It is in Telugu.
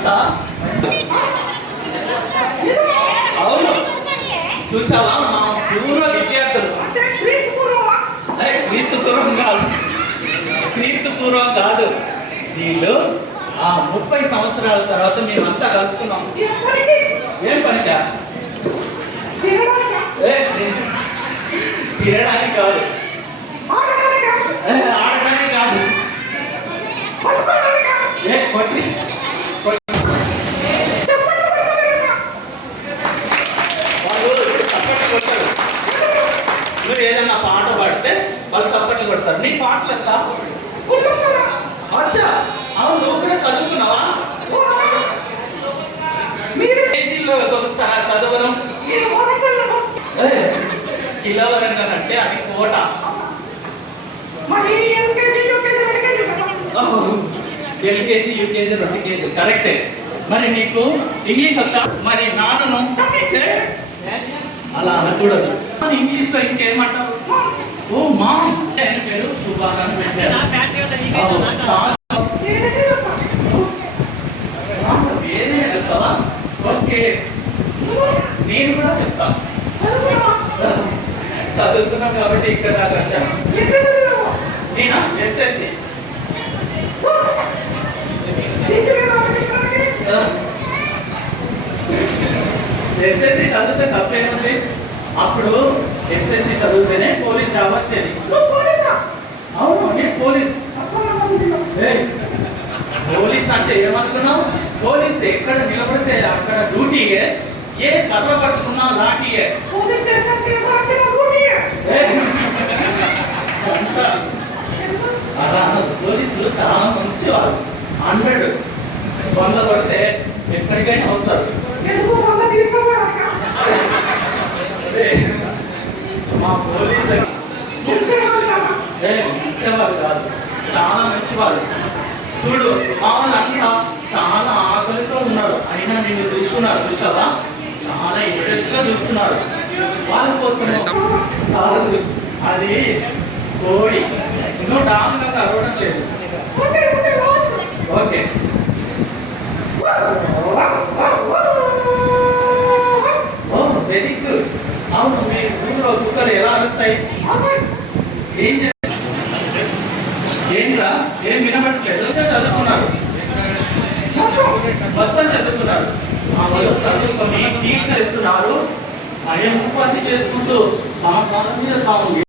అంతా అవును చూసావా మా పూర్వ విద్యార్థులు క్రీస్తు పూర్వం కాదు, క్రీస్తు పూర్వం కాదు, వీళ్ళు ఆ 30 సంవత్సరాల తర్వాత మేమంతా కలుసుకున్నాం. ఏం పనికా? తినడానికి కాదు, ఆడడానికి కాదు, కొట్టి వాళ్ళు చప్పట్లు కొట్టారు. మీరు ఏదైనా పాట పాడితే వాళ్ళు చప్పట్లు కొడతారు. నీ పాటలు ఎట్లా? అచ్చా అవును, నువ్వు కూడా చదువుకున్నావా? మీరు కేజీలో కొలుస్తారా చదవడం? కిలవరంగన్ అంటే అది కోట. ఎల్కేజీ యూకేజీ 2 కేజీ కరెక్టే. మరి నీకు ఇంగ్లీష్ వస్తా? మరి నాన్నను అలా అనకూడదు. ఇంగ్లీష్ లో ఇంకేమంటావు? ఓ మా పేరు సుభాన్ వేరే వెళ్తావా? ఓకే, నేను కూడా చెప్తాను. చదువుతున్నాం కాబట్టి ఇక్కడ దాకా వచ్చాను. నేనా ఎస్ఎస్సి. ఎస్ఎస్సి చదివితే తప్పేముంది? అప్పుడు ఎస్ఎస్సి చదివితేనే పోలీస్ జాబ్ వచ్చేది. అవును, నేను పోలీస్. పోలీస్ అంటే ఏమనుకున్నావు? పోలీస్ ఎక్కడ నిలబడితే అక్కడ డ్యూటీయే, ఏ కర్ర పట్టుకున్నా లాఠీయే. పోలీస్ స్టేషన్ పోలీసులు చాలా మంచి వాళ్ళు. 100 పడితే ఎక్కడికైనా వస్తారు. మా పోలీసు ఇచ్చేవాళ్ళు కాదు, చాలా మంచి వాళ్ళు. చూడు మా వాళ్ళంతా చాలా ఆకలితో ఉన్నారు, అయినా నిన్ను చూస్తున్నారు. చూసావా? చాలా ఇంట్రెస్ట్ గా చూస్తున్నారు. వాళ్ళ కోసం కాదు, అది కోడి. నువ్వు డాంగా కలవడం లేదు. ఓకే, ఓ వెరీ గుడ్. అవును, మీ ఊళ్ళో కుక్కలు ఎలా అరుస్తాయి? ఏం ఏంట్రా, ఏం వినబట్టలేదు? చదువుకున్నారు, మొత్తం చదువుకున్నారు. మా వాళ్ళు చదువుకొని టీచర్ ఇస్తున్నారు, స్వయం ఉపాధి చేసుకుంటూ మా మీద తాము